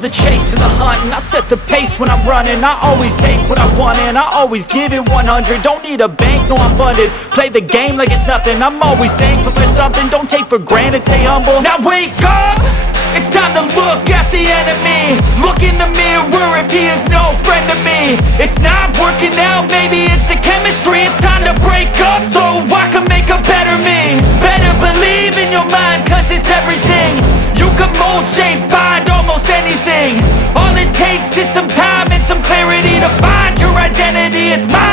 love the chase and the hunt, and I set the pace when I'm running. I always take what I want and I always give it 100. Don't need a bank, no I'm funded. Play the game like it's nothing. I'm always thankful for something. Don't take for granted, stay humble. Now wake up! It's time to look at the enemy. Look in the mirror if he is no friend to me. It's not working out, maybe it's the chemistry. It's time to break up so I can make a better me. Better believe in your mind, cause it's everything. You can mold, shape, find almost anything. All it takes is some time and some clarity to find your identity. It's mine.